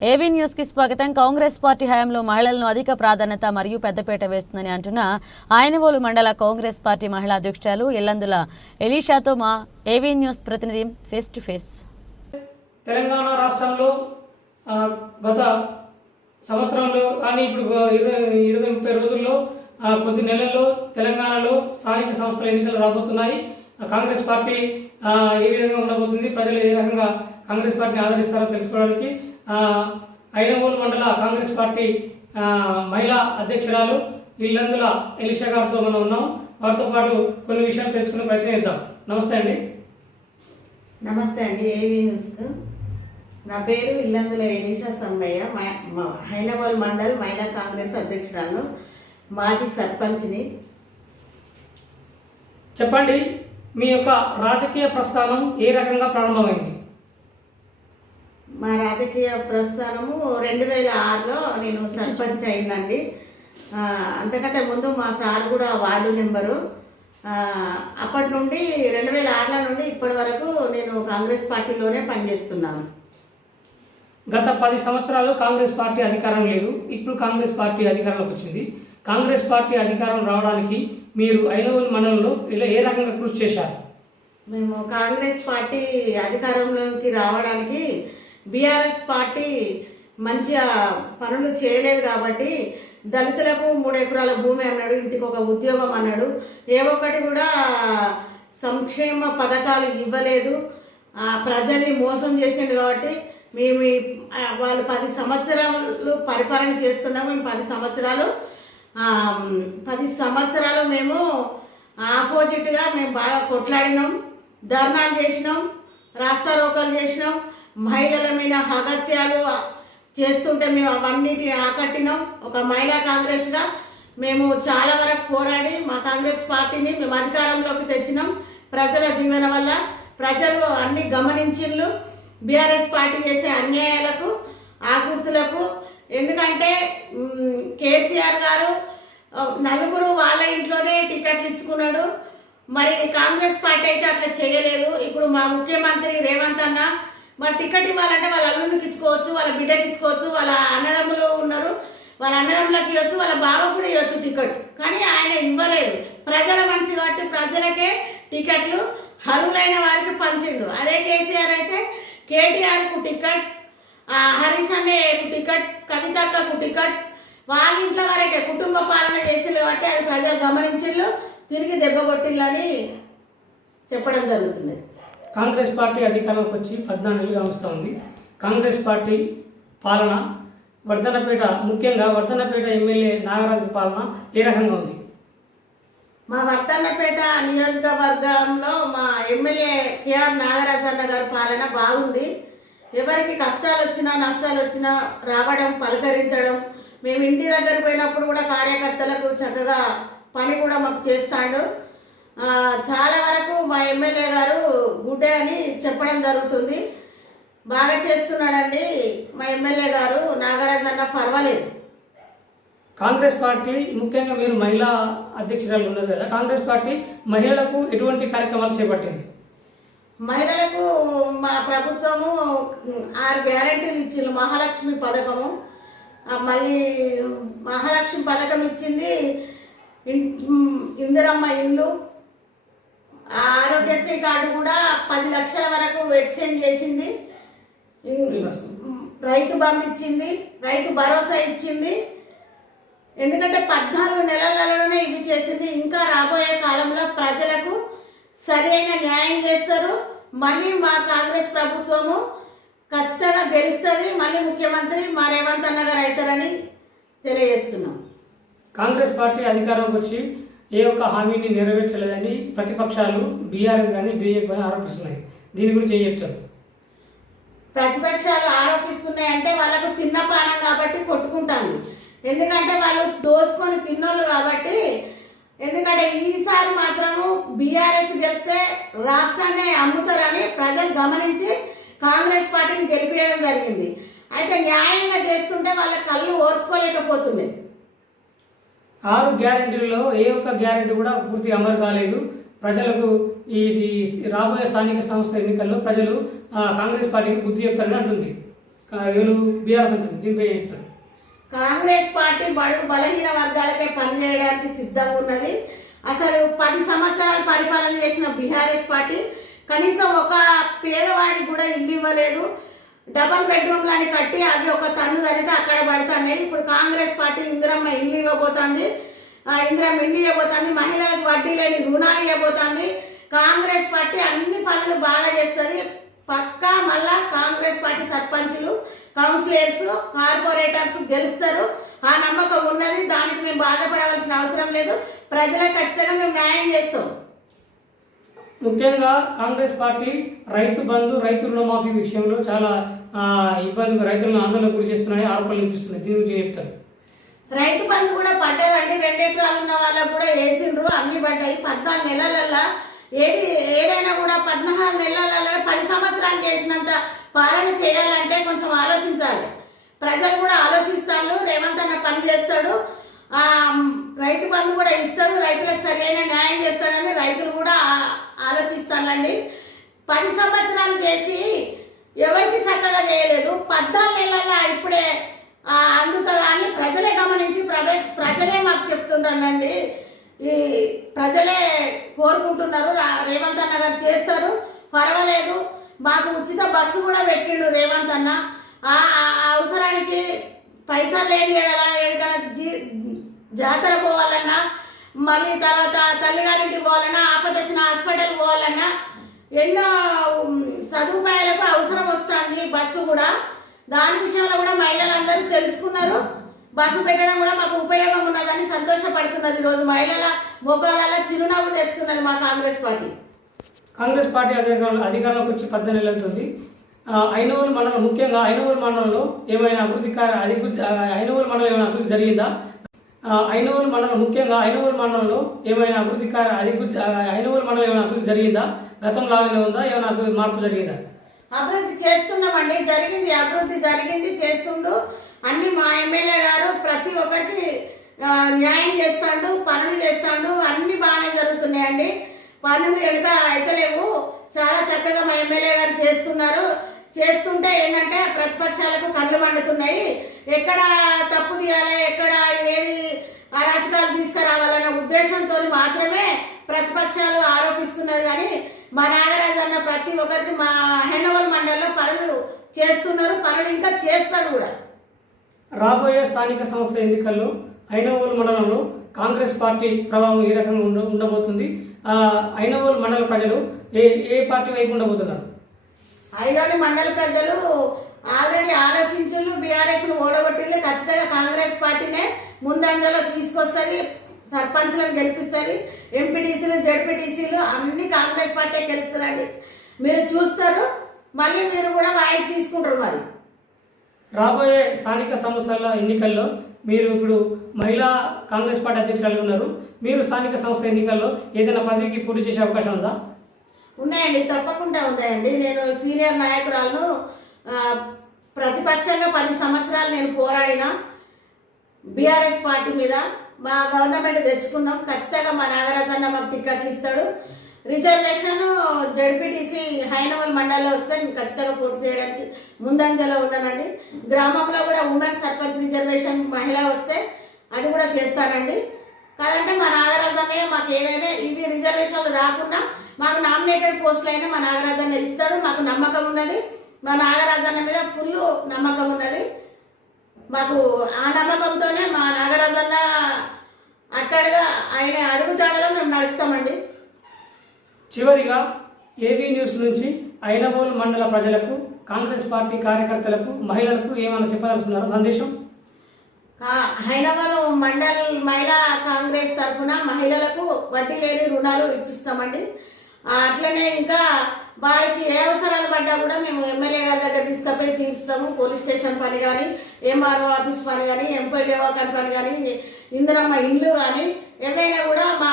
ఏవీ న్యూస్కి స్వాగతం. కాంగ్రెస్ పార్టీ హయాంలో మహిళలను అధిక ప్రాధాన్యత మరియు పెద్దపేట వేస్తుందని అంటున్న ఆయనవోలు మండల కాంగ్రెస్ పార్టీ మహిళా అధ్యక్షురాలు ఎల్లందుల ఎలీషాతో మా ఏవీ న్యూస్ ప్రతినిధి ఫేస్ టు ఫేస్. తెలంగాణ రాష్ట్రంలో గత సంవత్సరంలో కానీ ఇప్పుడు ఇరవై ఇరవై ముప్పై రోజుల్లో కొద్ది నెలల్లో తెలంగాణలో స్థానిక సంస్థల ఎన్నికలు రాబోతున్నాయి. కాంగ్రెస్ పార్టీ ఏ విధంగా ఉండబోతుంది ప్రజలు ఏ రకంగా కాంగ్రెస్ పార్టీని ఆదరిస్తారో తెలుసుకోవడానికి ఐనమూలు మండల కాంగ్రెస్ పార్టీ మహిళా అధ్యక్షురాలు ఇల్లందుల ఎలిషా గారితో మనం ఉన్నాం. వారితో పాటు కొన్ని విషయాలు తెలుసుకునే ప్రయత్నం చేద్దాం. నమస్తే అండి. నమస్తే అండి ఏవి న్యూస్కు నా పేరు ఇల్లందుల ఎలీషా మ- హైదరాబాద్ మండల్ మహిళా కాంగ్రెస్ అధ్యక్షురాలు మాజీ సర్పంచ్ని. చెప్పండి మీ యొక్క రాజకీయ ప్రస్థానం ఏ రకంగా ప్రారంభమైంది? మా రాజకీయ ప్రస్థానము రెండు వేల ఆరులో నేను సర్పంచ్ అయిందండి. అంతకంటే ముందు మా సార్ కూడా వార్డు మెంబరు. అప్పటి నుండి రెండు వేల ఆరుల నుండి ఇప్పటి వరకు నేను కాంగ్రెస్ పార్టీలోనే పనిచేస్తున్నాను. గత పది సంవత్సరాలు కాంగ్రెస్ పార్టీ అధికారం లేదు. ఇప్పుడు కాంగ్రెస్ పార్టీ అధికారంలోకి వచ్చింది. కాంగ్రెస్ పార్టీ అధికారం రావడానికి మీరు ఐనవోలు మండలంలో ఇలా ఏ రకంగా కృషి చేశారు? మేము కాంగ్రెస్ పార్టీ అధికారంలోకి రావడానికి బీఆర్ఎస్ పార్టీ మంచిగా పనులు చేయలేదు కాబట్టి దళితులకు మూడు ఎకరాల భూమి అన్నాడు ఇంటికి ఒక ఉద్యోగం అన్నాడు. ఏ ఒక్కటి కూడా సంక్షేమ పథకాలు ఇవ్వలేదు. ప్రజల్ని మోసం చేసిండు కాబట్టి మేము వాళ్ళు పది సంవత్సరాలు పరిపాలన చేస్తున్నాం. మేము పది సంవత్సరాలు పది సంవత్సరాలు మేము ఆపోజిట్గా మేము బాగా కొట్లాడినాం. ధర్నాలు చేసినాం. రాస్తారోకాలు చేసినాం. మహిళల మీద అగత్యాలు చేస్తుంటే మేము అవన్నిటిని ఆకట్టినాం. ఒక మహిళా కాంగ్రెస్గా మేము చాలా వరకు పోరాడి మా కాంగ్రెస్ పార్టీని మేము అధికారంలోకి తెచ్చినాం. ప్రజల దీవెన వల్ల ప్రజలు అన్ని గమనించిండ్లు బీఆర్ఎస్ పార్టీ చేసే అన్యాయాలకు ఆకృతులకు ఎందుకంటే కేసీఆర్ గారు నలుగురు వాళ్ళ ఇంట్లోనే టికెట్లు ఇచ్చుకున్నాడు. మరి కాంగ్రెస్ పార్టీ అయితే అట్లా చేయలేదు. ఇప్పుడు మా ముఖ్యమంత్రి రేవంత్ అన్న మరి టికెట్ ఇవ్వాలంటే వాళ్ళ అల్లుళ్ళకి ఇచ్చుకోవచ్చు వాళ్ళ బిడ్డకి ఇచ్చుకోవచ్చు వాళ్ళ అన్నదమ్ములు ఉన్నారు వాళ్ళ అన్నదమ్ములకు ఇవ్వచ్చు వాళ్ళ బావ కూడా ఇవ్వచ్చు టికెట్. కానీ ఆయన ఇవ్వలేదు. ప్రజల మనిషి కాబట్టి ప్రజలకే టికెట్లు అర్హులైన వారికి పంచిండు. అదే కేసీఆర్ అయితే కేటీఆర్కు టికెట్ ఆ హరీష్ అన్నయ్యకు టికెట్ కవితక్కకు టికెట్ వాళ్ళ ఇంట్లో వరకే కుటుంబ పాలన చేసిండు కాబట్టి అది ప్రజలు గమనించిండ్రు తిరిగి దెబ్బ కొట్టిల్లని చెప్పడం జరుగుతుంది. కాంగ్రెస్ పార్టీ అధికారంలోకి వచ్చి పద్నాలుగు సంవత్సరం ఉంది. కాంగ్రెస్ పార్టీ పాలన వర్ధనపేట ముఖ్యంగా వర్ధనపేట ఎమ్మెల్యే నాగరాజు పాలన ఏ రకంగా ఉంది? మా వర్ధన్నపేట నియోజకవర్గంలో మా ఎమ్మెల్యే కేఆర్ నాగరాజన్న గారి పాలన బాగుంది. ఎవరికి కష్టాలు వచ్చినా నష్టాలు వచ్చినా రావడం పలకరించడం మేము ఇంటి దగ్గర పోయినప్పుడు కూడా కార్యకర్తలకు చక్కగా పని కూడా మాకు చేస్తాడు. చాలా వరకు మా ఎమ్మెల్యే గారు గుడ్డే అని చెప్పడం జరుగుతుంది. బాగా చేస్తున్నాడండి. మా ఎమ్మెల్యే గారు నాగరాజన్న పర్వాలేదు. కాంగ్రెస్ పార్టీ ముఖ్యంగా మీరు మహిళా అధ్యక్షురాలు ఉన్నారు కదా కాంగ్రెస్ పార్టీ మహిళలకు ఎటువంటి కార్యక్రమాలు చేపట్టింది? మహిళలకు మా ప్రభుత్వము ఆరు గ్యారంటీలు ఇచ్చింది. మహాలక్ష్మి పథకము. మళ్ళీ మహాలక్ష్మి పథకం ఇచ్చింది. ఇందిరమ్మ ఇల్లు. ఆరోగ్యశ్రీ కార్డు కూడా పది లక్షల వరకు ఎక్స్చేంజ్ చేసింది. రైతు బంధు ఇచ్చింది రైతు భరోసా ఇచ్చింది. ఎందుకంటే పద్నాలుగు నెలలలోనే ఇవి చేసింది. ఇంకా రాబోయే కాలంలో ప్రజలకు సరైన న్యాయం చేస్తారు. మళ్ళీ మా కాంగ్రెస్ ప్రభుత్వము ఖచ్చితంగా గెలుస్తుంది. మళ్ళీ ముఖ్యమంత్రి మా రేవంత్ అన్న గారు అవుతారని తెలియజేస్తున్నాం. కాంగ్రెస్ పార్టీ అధికారంకి వచ్చి ఏ ఒక్క హామీని నెరవేర్చలేదని ప్రతిపక్షాలు బీఆర్ఎస్ కానీ బీజేపీ కానీ ఆరోపిస్తున్నాయి. దీని గురించి ఏం చెప్తారు? ప్రతిపక్షాలు ఆరోపిస్తున్నాయి అంటే వాళ్ళకు తిన్న పానం కాబట్టి కొట్టుకుంటాను ఎందుకంటే వాళ్ళు దోసుకొని తిన్నోళ్ళు కాబట్టి ఎందుకంటే ఈసారి మాత్రము బీఆర్ఎస్ గెలిస్తే రాష్ట్రాన్ని అమ్ముతారని ప్రజలు గమనించి కాంగ్రెస్ పార్టీని గెలిపించడం జరిగింది. అయితే న్యాయంగా చేస్తుంటే వాళ్ళ కళ్ళు ఓర్చుకోలేకపోతున్నాయి. ఆరు గ్యారెంటీలలో ఏ ఒక్క గ్యారెంటీ కూడా పూర్తి అమలు కాలేదు. ప్రజలకు ఈ రాబోయే స్థానిక సంస్థ ఎన్నికల్లో ప్రజలు కాంగ్రెస్ పార్టీకి బుద్ధి చెప్తారని అంటుంది. వీళ్ళు బీఆర్ఎస్ అంటుంది. దీనిపై చెప్తారు? కాంగ్రెస్ పార్టీ బడుగు బలహీన వర్గాలకే పనిచేయడానికి సిద్ధంగా ఉన్నది. అసలు పది సంవత్సరాలు పరిపాలన చేసిన బీఆర్ఎస్ పార్టీ కనీసం ఒక పేదవాడికి కూడా ఇల్లు ఇవ్వలేదు. డబల్ బెడ్రూమ్లని కట్టి అవి ఒక తన్ను తనితే అక్కడ పడుతున్నాయి. ఇప్పుడు కాంగ్రెస్ పార్టీ ఇందిరమ్మ ఇల్లు ఇవ్వబోతుంది. ఆ ఇందిరమ్మ ఇల్లు ఇవ్వబోతుంది. మహిళలకు వడ్డీ లేని రుణాలు ఇవ్వబోతుంది. కాంగ్రెస్ పార్టీ అన్ని పనులు బాగా చేస్తుంది. పక్కా మళ్ళా కాంగ్రెస్ పార్టీ సర్పంచులు కౌన్సిలర్స్ కార్పొరేటర్స్ గెలుస్తారు. ఆ నమ్మకం ఉన్నది. దానికి మేము బాధపడవలసిన అవసరం లేదు. ప్రజలకు ఖచ్చితంగా మేము న్యాయం చేస్తాం. ముఖ్యంగా కాంగ్రెస్ పార్టీ రైతు బంధు రైతు రుణమాఫీ విషయంలో చాలా ఇబ్బంది రైతులను ఆందోళన గురి చేస్తున్నాయని ఆరోపణలు వినిపిస్తున్నాయి. దీని గురించి చెప్తారు? రైతు బంధు కూడా పడ్డదండి. రెండు ఎకరాలు ఉన్న వాళ్ళకు కూడా వేసిండ్రు. అన్ని పడ్డాయి. పద్నాలుగు నెలలల్లా ఏది ఏదైనా కూడా పద్నాలుగు నెలలలో పది సంవత్సరాలు చేసినంత పాలన చేయాలంటే కొంచెం ఆలోచించాలి. ప్రజలు కూడా ఆలోచిస్తాడు రేవంత్ అన్న పని చేస్తాడు. రైతు బంధు కూడా ఇస్తాడు రైతులకు సరైన న్యాయం చేస్తాడని రైతులు కూడా ఆలోచిస్తానండి పది సంవత్సరాలు చేసి ఎవరికి చక్కగా చేయలేదు. పద్నాలుగు నెలల ఇప్పుడే అందుతుందా అని ప్రజలే గమనించి ప్రజ ప్రజలే మాకు చెప్తుండ్రండి ఈ ప్రజలే కోరుకుంటున్నారు. రేవంత్ అన్న గారు చేస్తారు. పర్వాలేదు. మాకు ఉచిత బస్సు కూడా పెట్టిండు రేవంత్ అన్న. ఆ అవసరానికి పైసలు లేని ఎడల ఎక్కడికైనా జీ జాతర పోవాలన్నా మళ్ళీ తర్వాత తల్లిగారింటికి పోవాలన్నా ఆపద వచ్చిన హాస్పిటల్ పోవాలన్నా ఎన్నో సదుపాయాలకు అవసరం వస్తుంది బస్సు కూడా. దాని విషయంలో కూడా మహిళలందరూ తెలుసుకున్నారు. బస్సు పెట్టడం కూడా మాకు ఉపయోగం ఉన్నదని సంతోషపడుతున్నది ఈరోజు మహిళల ముఖాలలో చిరునవ్వు తెస్తున్నది మా కాంగ్రెస్ పార్టీ. కాంగ్రెస్ పార్టీ అధికారంలో అధికారంలోకి వచ్చి పద్దెనిమిది నెలలు అవుతుంది. ఐనవూరు మండలం ముఖ్యంగా ఐనవూరు మండలంలో ఏమైనా అభివృద్ధి కార్య అభివృద్ధి ఐనవూరు మండలం ఏమైనా అభివృద్ధి జరిగిందా? ఆ, మండలం ముఖ్యంగా ఐనవోలు మండలంలో ఏమైనా అభివృద్ధి కార్య అభివృద్ధి ఆ, మండలం ఏమైనా అభివృద్ధి జరిగిందా? గతం ఉందా? ఏమైనా అభివృద్ధి మార్పు జరిగిందా? అభివృద్ధి చేస్తున్నామండి. జరిగింది అభివృద్ధి జరిగింది చేస్తుండు. అన్ని మా ఎమ్మెల్యే గారు ప్రతి ఒక్కరికి న్యాయం చేస్తాడు పనులు చేస్తాడు. అన్ని బాగానే జరుగుతున్నాయండి. పనులు ఎంత అయితలేవు. చాలా చక్కగా మా ఎమ్మెల్యే గారు చేస్తున్నారు. చేస్తుంటే ఏంటంటే ప్రతిపక్షాలకు కళ్ళు మండుతున్నాయి. ఎక్కడ తప్పు తీయాలి ఎక్కడ ఏది అరాచకాలు తీసుకురావాలన్న ఉద్దేశంతో మాత్రమే ప్రతిపక్షాలు ఆరోపిస్తున్నారు. కానీ మా నాగరాజు అన్న ప్రతి ఒక్కరికి మా హెన్నవల్ మండలంలో పనులు చేస్తున్నారు. పనులు ఇంకా చేస్తారు కూడా. రాబోయే స్థానిక సంస్థ ఎన్నికల్లో ఐనవోలు మండలంలో కాంగ్రెస్ పార్టీ ప్రభావం ఏ రకంగా ఉండ ఉండబోతుంది? ఆ, ఐనవోలు మండల ప్రజలు ఏ ఏ పార్టీ వైపు ఉండబోతున్నారు? ఐదోని మండల ప్రజలు ఆల్రెడీ ఆలోచించులు బీఆర్ఎస్ను ఓడగొట్టిళ్ళు ఖచ్చితంగా కాంగ్రెస్ పార్టీనే ముందంజలో తీసుకొస్తుంది సర్పంచ్లను గెలిపిస్తుంది. ఎంపీటీసీలు జడ్పీటీసీలు అన్ని కాంగ్రెస్ పార్టీ గెలుస్తుందండి. మీరు చూస్తారు మళ్ళీ మీరు కూడా వాయిస్ తీసుకుంటారు మరి. రాబోయే స్థానిక సంస్థల ఎన్నికల్లో మీరు ఇప్పుడు మహిళా కాంగ్రెస్ పార్టీ అధ్యక్షురాలు ఉన్నారు. మీరు స్థానిక సంస్థ ఎన్నికల్లో ఏదైనా పదవికి పోటీ చేసే అవకాశం ఉందా? ఉన్నాయండి తప్పకుండా ఉన్నాయండి. నేను సీనియర్ నాయకురాలను ప్రతిపక్షంగా పది సంవత్సరాలు నేను పోరాడిన. బీఆర్ఎస్ పార్టీ మీద మా గవర్నమెంట్ తెచ్చుకున్నాం. ఖచ్చితంగా మా నాగరాజ్ అన్న మాకు టికెట్లు ఇస్తాడు. రిజర్వేషన్ జడ్పీటీసీ హైనవల్ మండలంలో వస్తే నేను ఖచ్చితంగా పోటీ చేయడానికి ముందంజలో ఉన్నానండి. గ్రామంలో కూడా ఉమెన్ సర్పంచ్ రిజర్వేషన్ మహిళ వస్తే అది కూడా చేస్తానండి. కాదంటే మా నాగరాజు అన్నయ్య మాకు ఏదైనా ఇవి రిజర్వేషన్లు రాకుండా మాకు నామినేటెడ్ పోస్టులు అయినా మా నాగరాజు అన్న ఇస్తాడు మాకు నమ్మకం ఉన్నది. మా నాగరాజు అన్న మీద ఫుల్ నమ్మకం ఉన్నది. మాకు ఆ నమ్మకంతోనే మా నాగరాజు అన్న అట్టడుగా ఆయన అడుగుజాడలో మేము నడుస్తామండి. చివరిగా ఏబీ న్యూస్ నుంచి ఐనవోలు మండల ప్రజలకు కాంగ్రెస్ పార్టీ కార్యకర్తలకు మహిళలకు ఏమైనా చెప్పదలుచుకున్నారా సందేశం? హైదరాబాద్ మండల్ మహిళా కాంగ్రెస్ తరఫున మహిళలకు వడ్డీ లేని రుణాలు ఇప్పిస్తామండి. అట్లనే ఇంకా వారికి ఏ అవసరాలు పడ్డా కూడా మేము ఎమ్మెల్యే గారి దగ్గర తీసుకుపోయి తీరుస్తాము. పోలీస్ స్టేషన్ పని కానీ ఎంఆర్ఓ ఆఫీస్ పని కానీ ఎంపీడీఓ గారి పని కానీ ఇందిరమ్మ ఇల్లు కానీ ఏవైనా కూడా మా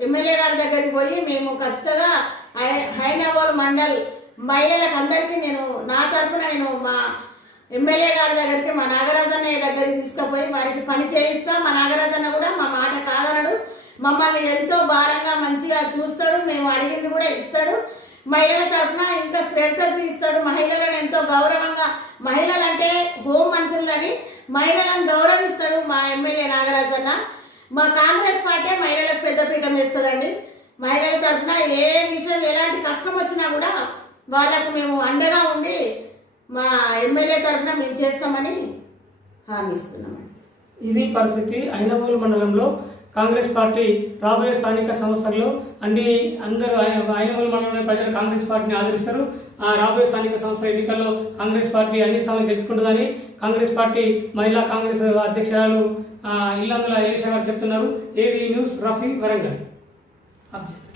ఎమ్మెల్యే గారి దగ్గరికి పోయి మేము ఖచ్చితంగా హై- హైనవోల్ మండల్ మహిళలకు అందరికీ నేను నా తరఫున నేను మా ఎమ్మెల్యే గారి దగ్గరికి మా నాగరాజన్న దగ్గరికి తీసుకుపోయి వారికి పని చేయిస్తా. మా నాగరాజన్న కూడా మా మాట కాదనడు. మమ్మల్ని ఎంతో భారంగా మంచిగా చూస్తాడు మేము అడిగింది కూడా ఇస్తాడు. మహిళల తరఫున ఇంకా శ్రద్ధ చూపిస్తాడు. మహిళలను ఎంతో గౌరవంగా మహిళలంటే హోం మంత్రులని మహిళలను గౌరవిస్తాడు మా ఎమ్మెల్యే నాగరాజన్న. మా కాంగ్రెస్ పార్టీ మహిళలకు పెద్దపీఠం వేస్తుందండి. మహిళల తరఫున ఏ విషయం ఎలాంటి కష్టం వచ్చినా కూడా వాళ్ళకు మేము అండగా ఉండి మా ఎమ్మెల్యే తరఫున మేము చేస్తామని హామీ ఇస్తున్నాం ఇది పరిస్థితి ఐనవోలు మండలంలో కాంగ్రెస్ పార్టీ రాబోయే స్థానిక సంస్థల్లో అన్ని అందరూ ఐ- మండలంలోని ప్రజలు కాంగ్రెస్ పార్టీని ఆదరిస్తారు. ఆ రాబోయే స్థానిక సంస్థల ఎన్నికల్లో కాంగ్రెస్ పార్టీ అన్ని స్థానాలు గెలుచుకుంటుందని కాంగ్రెస్ పార్టీ మహిళా కాంగ్రెస్ అధ్యక్షురాలు ఇల్లందుల ఎలీషా గారు చెప్తున్నారు. AV news Rafi Warangal. Object.